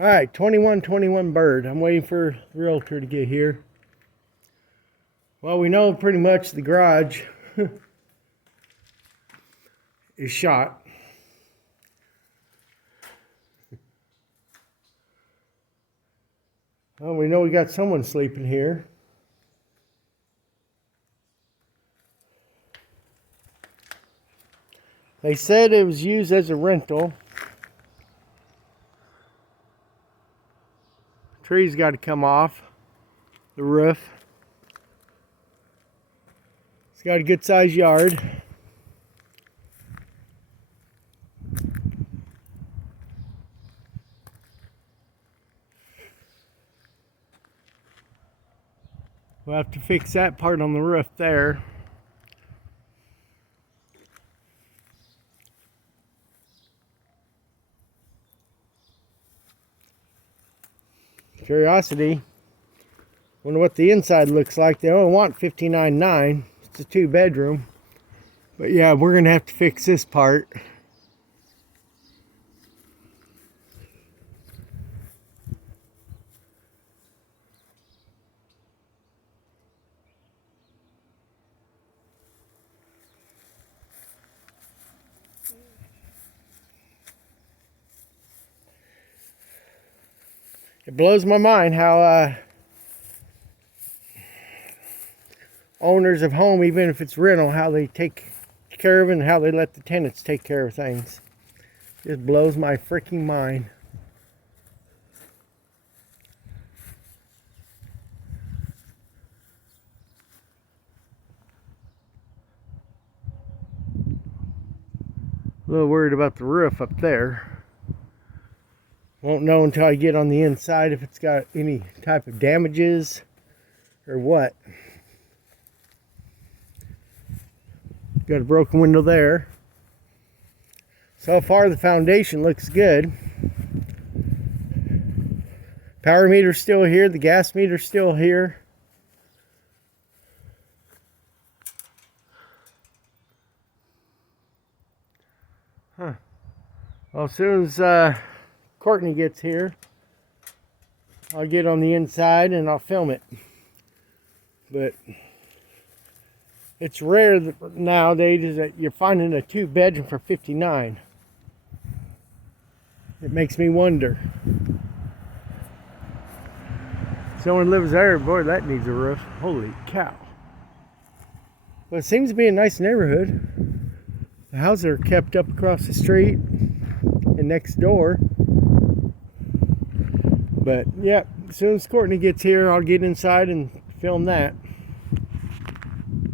All right, 2121 Bird. I'm waiting for the realtor to get here. Well, we know pretty much the garage is shot. Well, we know we got someone sleeping here. They said it was used as a rental. Tree's got to come off the roof. It's got a good sized yard. We'll have to fix that part on the roof there. Curiosity. Wonder what the inside looks like. They only want $59,900. It's a 2-bedroom. But yeah, we're gonna have to fix this part. It blows my mind how owners of home, even if it's rental, how they take care of it and how they let the tenants take care of things. Just blows my freaking mind. A little worried about the roof up there. Won't know until I get on the inside if it's got any type of damages or what. Got a broken window there. So far the foundation looks good. Power meter's still here, the gas meter's still here. Well, as soon as Courtney gets here, I'll get on the inside and I'll film it. But it's rare that nowadays that you're finding a 2-bedroom for $59,000. It makes me wonder. Someone lives there, boy, that needs a roof. Holy cow. Well, it seems to be a nice neighborhood. The houses are kept up across the street and next door. But yeah, as soon as Courtney gets here, I'll get inside and film that.